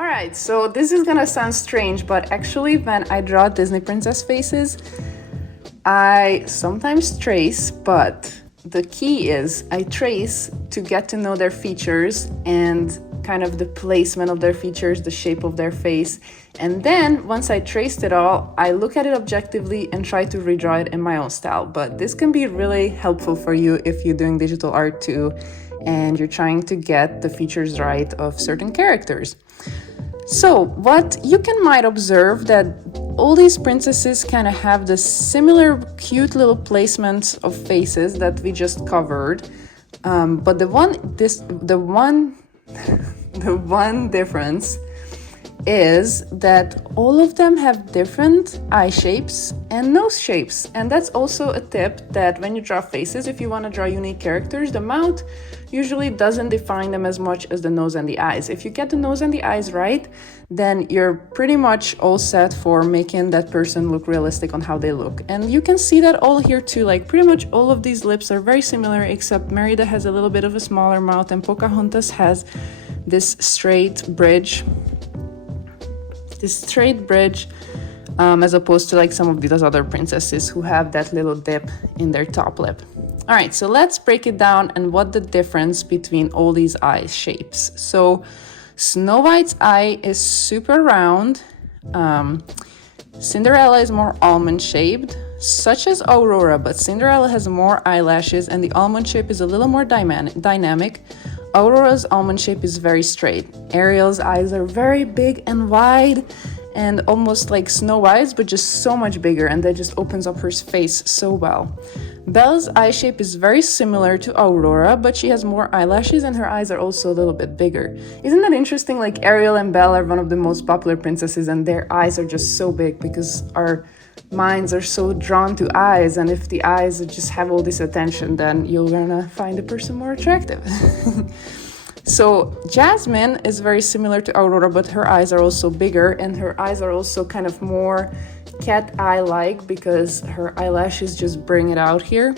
Alright, so this is gonna sound strange, but actually when I draw Disney princess faces, I sometimes trace, but the key is I trace to get to know their features and kind of the placement of their features, the shape of their face. And then once I traced it all, I look at it objectively and try to redraw it in my own style. But this can be really helpful for you if you're doing digital art too, and you're trying to get the features right of certain characters. So what you might observe that all these princesses kind of have the similar cute little placements of faces that we just covered, but the one difference is that all of them have different eye shapes and nose shapes. And that's also a tip that when you draw faces, if you want to draw unique characters, the mouth usually doesn't define them as much as the nose and the eyes. If you get the nose and the eyes right, then you're pretty much all set for making that person look realistic on how they look. And you can see that all here too, like pretty much all of these lips are very similar, except Merida has a little bit of a smaller mouth and Pocahontas has this straight bridge, as opposed to like some of these other princesses who have that little dip in their top lip. All right, so let's break it down and what the difference between all these eye shapes. So Snow White's eye is super round. Cinderella is more almond shaped, such as Aurora, but Cinderella has more eyelashes and the almond shape is a little more dynamic. Aurora's almond shape is very straight. Ariel's eyes are very big and wide and almost like Snow White's, but just so much bigger, and that just opens up her face so well. Belle's eye shape is very similar to Aurora, but she has more eyelashes and her eyes are also a little bit bigger. Isn't that interesting? Like Ariel and Belle are one of the most popular princesses and their eyes are just so big because our minds are so drawn to eyes, and if the eyes just have all this attention, then you're gonna find the person more attractive. So Jasmine is very similar to Aurora, but her eyes are also bigger and her eyes are also kind of more cat eye-like because her eyelashes just bring it out here.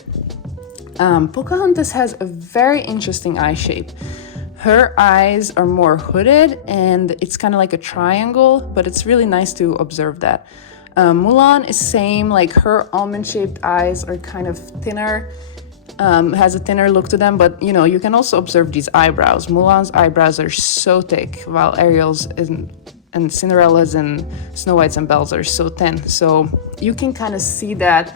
Pocahontas has a very interesting eye shape. Her eyes are more hooded and it's kind of like a triangle, but it's really nice to observe that. Mulan is same, like her almond-shaped eyes are kind of thinner, has a thinner look to them, but you know, you can also observe these eyebrows. Mulan's eyebrows are so thick, while Ariel's and Cinderella's and Snow White's and Belle's are so thin. So you can kind of see that,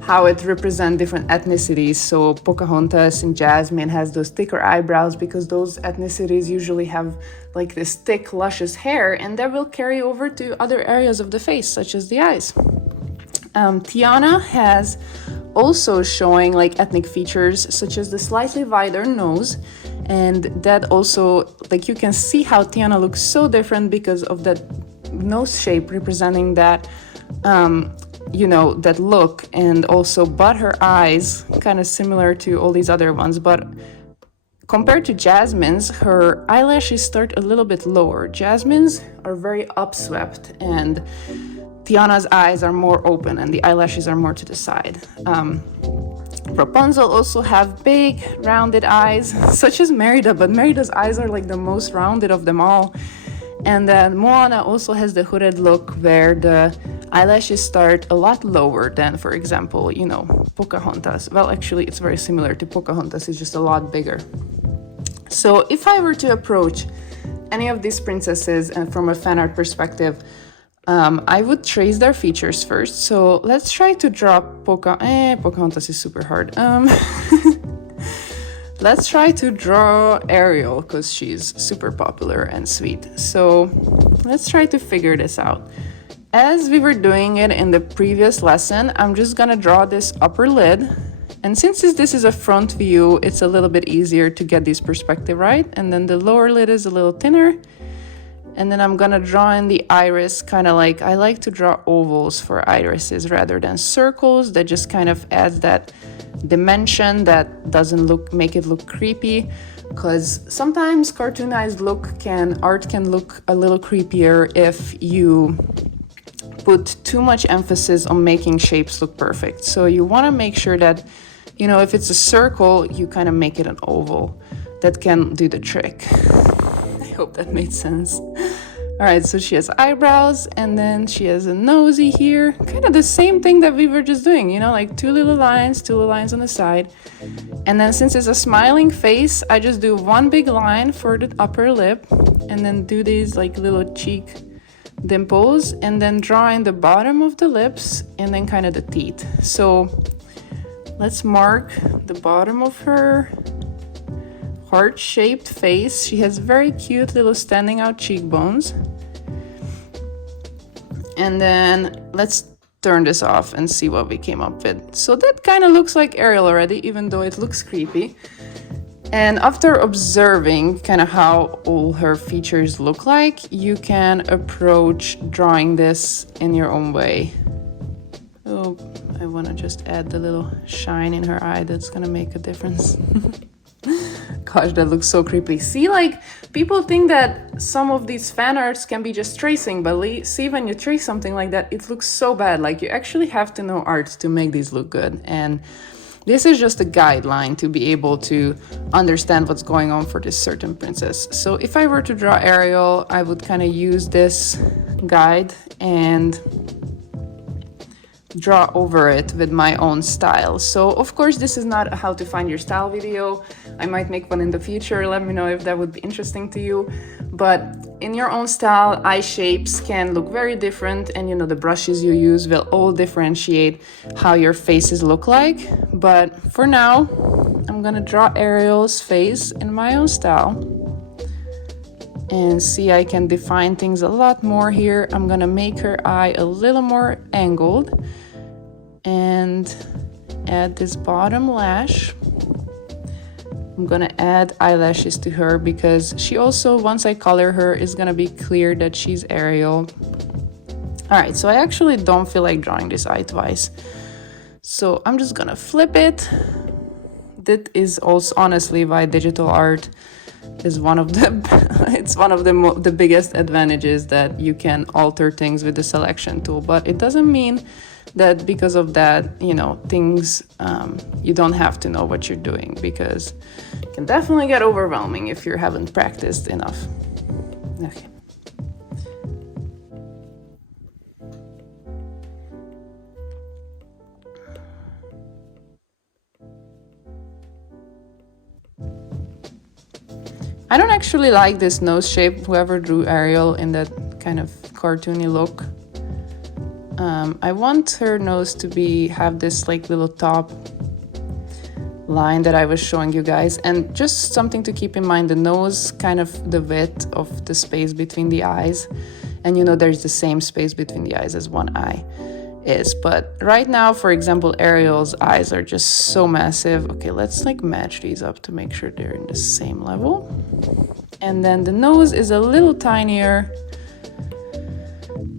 how it represents different ethnicities. So Pocahontas and Jasmine has those thicker eyebrows because those ethnicities usually have like this thick, luscious hair, and that will carry over to other areas of the face, such as the eyes. Tiana has also showing like ethnic features, such as the slightly wider nose, and that also, like, you can see how Tiana looks so different because of that nose shape representing that that look, and also but her eyes kind of similar to all these other ones, but compared to Jasmine's, her eyelashes start a little bit lower. Jasmine's are very upswept and Tiana's eyes are more open and the eyelashes are more to the side. Rapunzel also have big rounded eyes, such as Merida, but Merida's eyes are like the most rounded of them all. And then Moana also has the hooded look where the eyelashes start a lot lower than, for example, Pocahontas. Well, actually, it's very similar to Pocahontas, it's just a lot bigger. So if I were to approach any of these princesses and from a fan art perspective, I would trace their features first. So let's try to draw Pocahontas is super hard. Let's try to draw Ariel because she's super popular and sweet. So let's try to figure this out. As we were doing it in the previous lesson, I'm just gonna draw this upper lid. And since this is a front view, it's a little bit easier to get this perspective right. And then the lower lid is a little thinner. And then I'm gonna draw in the iris, kind of like, I like to draw ovals for irises rather than circles. That just kind of adds that dimension that doesn't make it look creepy, because sometimes cartoonized art can look a little creepier if you put too much emphasis on making shapes look perfect. So you want to make sure that, if it's a circle, you kind of make it an oval. That can do the trick. I hope that made sense. All right, so she has eyebrows, and then she has a nosy here. Kind of the same thing that we were just doing, you know, like two little lines on the side. And then since it's a smiling face, I just do one big line for the upper lip, and then do these like little cheek dimples, and then draw in the bottom of the lips, and then kind of the teeth. So let's mark the bottom of her heart-shaped face. She has very cute little standing out cheekbones. And then let's turn this off and see what we came up with. So that kind of looks like Ariel already, even though it looks creepy. And after observing kind of how all her features look like, you can approach drawing this in your own way. Oh, I want to just add the little shine in her eye. That's gonna make a difference. Gosh, that looks so creepy. See, like, people think that some of these fan arts can be just tracing, but see, when you trace something like that, it looks so bad. Like, you actually have to know art to make these look good. And this is just a guideline to be able to understand what's going on for this certain princess. So if I were to draw Ariel, I would kind of use this guide and draw over it with my own style. So of course, this is not a how to find your style video. I might make one in the future. Let me know if that would be interesting to you. But in your own style, eye shapes can look very different, and you know, the brushes you use will all differentiate how your faces look like. But for now, I'm gonna draw Ariel's face in my own style. And see, I can define things a lot more here. I'm gonna make her eye a little more angled and add this bottom lash. I'm gonna add eyelashes to her because she also, once I color her, is gonna be clear that she's Ariel. All right, so I actually don't feel like drawing this eye twice. So I'm just gonna flip it. That is also honestly why digital art is one of the biggest advantages, that you can alter things with the selection tool. But it doesn't mean that because of that, you know, things you don't have to know what you're doing, because it can definitely get overwhelming if you haven't practiced enough. Okay. I don't actually like this nose shape, whoever drew Ariel in that kind of cartoony look. I want her nose to have this like little top line that I was showing you guys. And just something to keep in mind, the nose, kind of the width of the space between the eyes. And you know, there's the same space between the eyes as one eye is. But right now, for example, Ariel's eyes are just so massive. Okay, let's like match these up to make sure they're in the same level. And then the nose is a little tinier.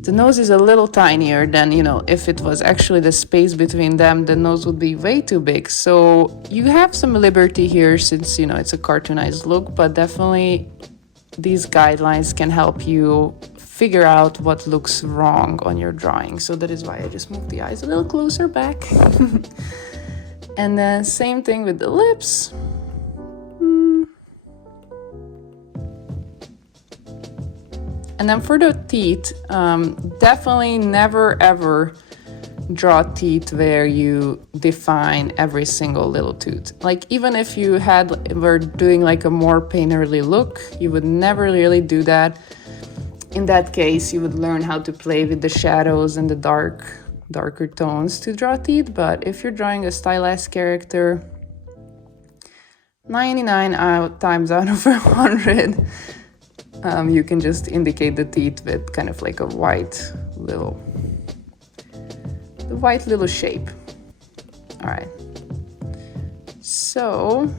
The nose is a little tinier than, you know, if it was actually the space between them, the nose would be way too big. So you have some liberty here since, you know, it's a cartoonized look, but definitely these guidelines can help you figure out what looks wrong on your drawing. So that is why I just moved the eyes a little closer back. And then same thing with the lips. And then for the teeth, definitely never ever draw teeth where you define every single little tooth. Like even if you were doing like a more painterly look, you would never really do that. In that case, you would learn how to play with the shadows and the darker tones to draw teeth. But if you're drawing a stylized character, 99 times out of 100, you can just indicate the teeth with kind of like a white little shape. All right. So,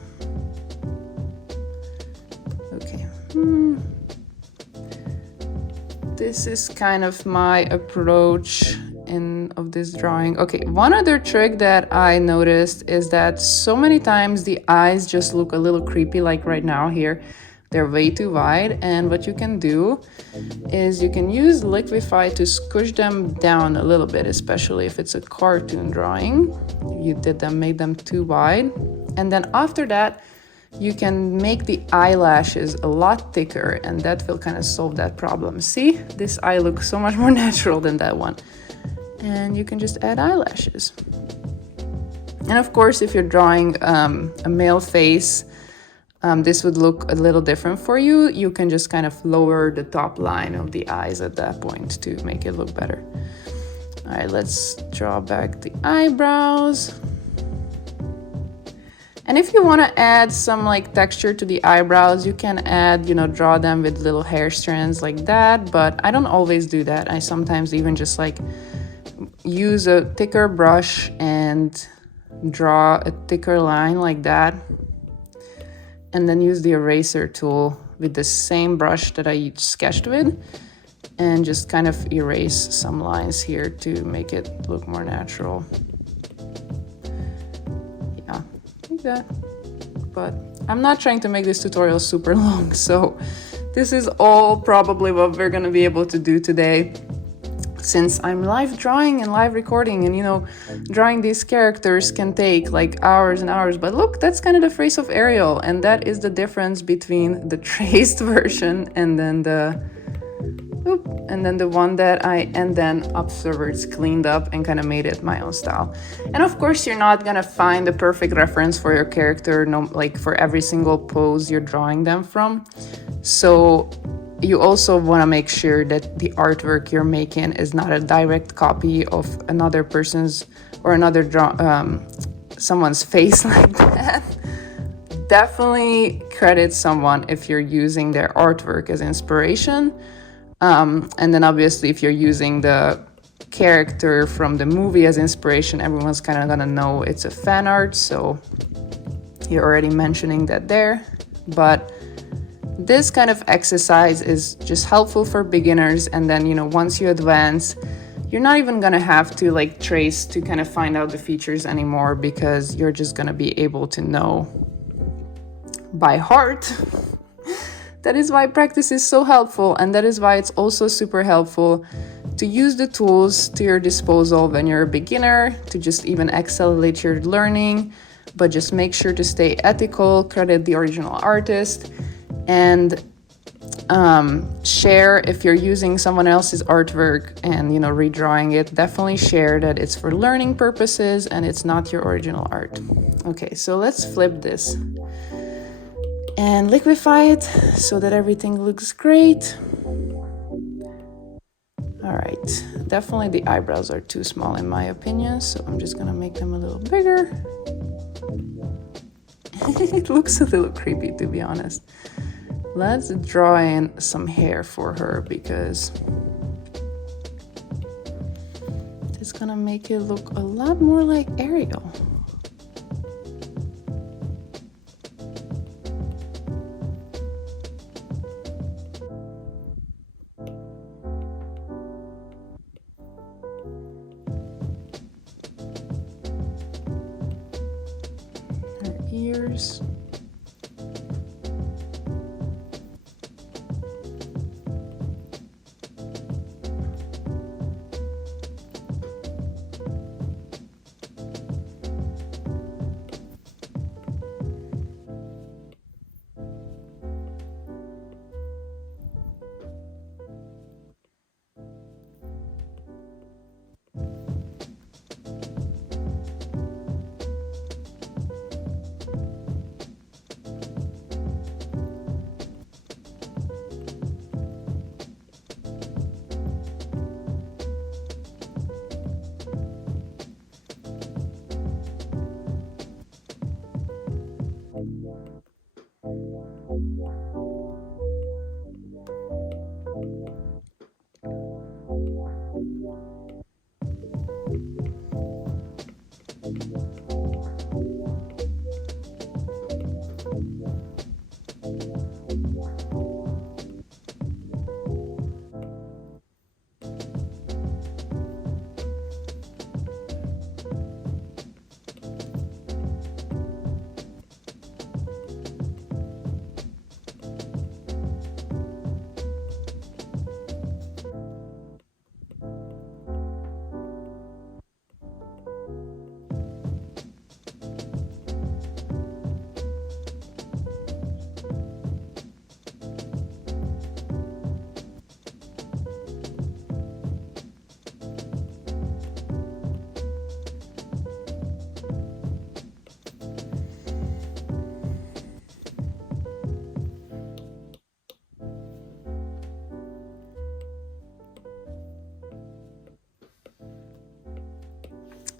okay. This is kind of my approach of this drawing. Okay, one other trick that I noticed is that so many times the eyes just look a little creepy, like right now here. They're way too wide, and what you can do is you can use Liquify to squish them down a little bit, especially if it's a cartoon drawing. You made them too wide. And then after that, you can make the eyelashes a lot thicker, and that will kind of solve that problem. See, this eye looks so much more natural than that one. And you can just add eyelashes. And of course, if you're drawing a male face, this would look a little different for you. You can just kind of lower the top line of the eyes at that point to make it look better. All right, let's draw back the eyebrows. And if you want to add some like texture to the eyebrows, you can add, draw them with little hair strands like that, but I don't always do that. I sometimes even just like use a thicker brush and draw a thicker line like that, and then use the eraser tool with the same brush that I sketched with, and just kind of erase some lines here to make it look more natural. Yeah, like that. But I'm not trying to make this tutorial super long, so this is all probably what we're gonna be able to do today. Since I'm live drawing and live recording, and drawing these characters can take like hours and hours, but look, that's kind of the face of Ariel, and that is the difference between the traced version and then the one that and then afterwards cleaned up and kind of made it my own style. And of course, you're not gonna find the perfect reference for your character, like for every single pose you're drawing them from. So you also want to make sure that the artwork you're making is not a direct copy of another person's or someone's face like that. Definitely credit someone if you're using their artwork as inspiration. And then obviously if you're using the character from the movie as inspiration, everyone's kind of gonna know it's a fan art, so you're already mentioning that there. But this kind of exercise is just helpful for beginners, and then once you advance, you're not even gonna have to like trace to kind of find out the features anymore, because you're just gonna be able to know by heart. That is why practice is so helpful, and that is why it's also super helpful to use the tools to your disposal when you're a beginner, to just even accelerate your learning. But just make sure to stay ethical, credit the original artist, and share if you're using someone else's artwork and redrawing it. Definitely share that it's for learning purposes and it's not your original art. Okay, so let's flip this and liquefy it so that everything looks great. All right, definitely the eyebrows are too small in my opinion, so I'm just gonna make them a little bigger. It looks a little creepy, to be honest. Let's draw in some hair for her, because it's gonna make it look a lot more like Ariel. Her ears.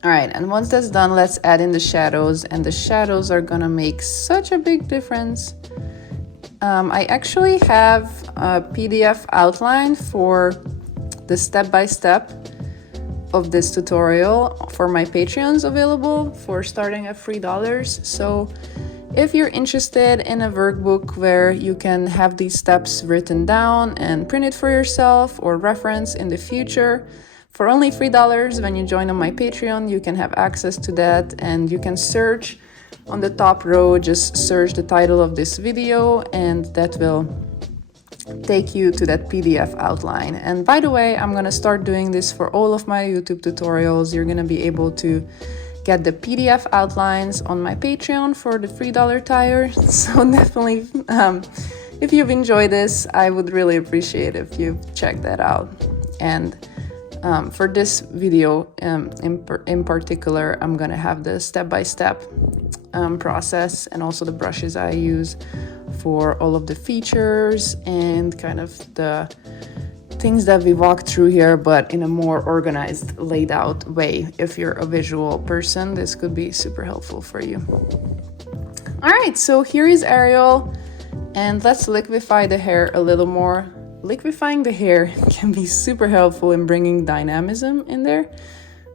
All right, and once that's done, let's add in the shadows, and the shadows are gonna make such a big difference. I actually have a PDF outline for the step-by-step of this tutorial for my Patreons available for starting at $3. So if you're interested in a workbook where you can have these steps written down and print it for yourself or reference in the future, for only $3 when you join on my Patreon, you can have access to that, and you can search on the top row, just search the title of this video, and that will take you to that PDF outline. And by the way, I'm gonna start doing this for all of my YouTube tutorials. You're gonna be able to get the PDF outlines on my Patreon for the $3 tier. So definitely, if you've enjoyed this, I would really appreciate if you check that out. And for this video in particular, I'm gonna have the step-by-step process and also the brushes I use for all of the features and kind of the things that we walked through here, but in a more organized, laid out way. If you're a visual person, this could be super helpful for you. All right, so here is Ariel, and let's liquefy the hair a little more. Liquefying the hair can be super helpful in bringing dynamism in there.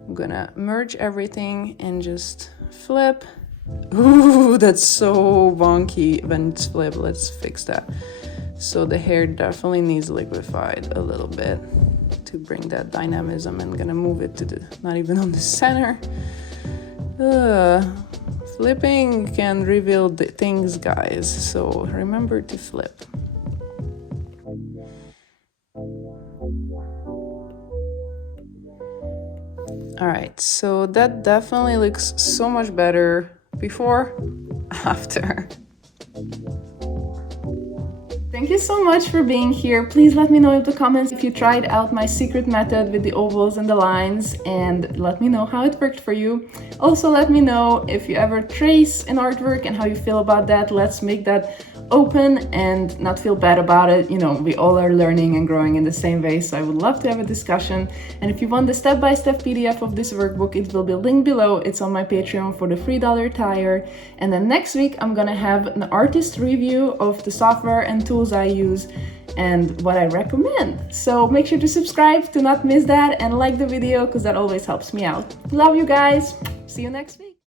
I'm gonna merge everything and just flip. Ooh, that's so wonky when it's flipped. Let's fix that. So the hair definitely needs liquefied a little bit to bring that dynamism. I'm gonna move it to the, not even on the center. Flipping can reveal the things, guys, so remember to flip. All right, so that definitely looks so much better before, after. Thank you so much for being here. Please let me know in the comments if you tried out my secret method with the ovals and the lines, and let me know how it worked for you. Also, let me know if you ever trace an artwork and how you feel about that. Let's make that open and not feel bad about it. You know, we all are learning and growing in the same way, so I would love to have a discussion. And if you want the step-by-step PDF of this workbook, it will be linked below. It's on my Patreon for the $3 tier. And then next week, I'm gonna have an artist review of the software and tools I use and what I recommend. So make sure to subscribe to not miss that, and like the video because that always helps me out. Love you guys. See you next week.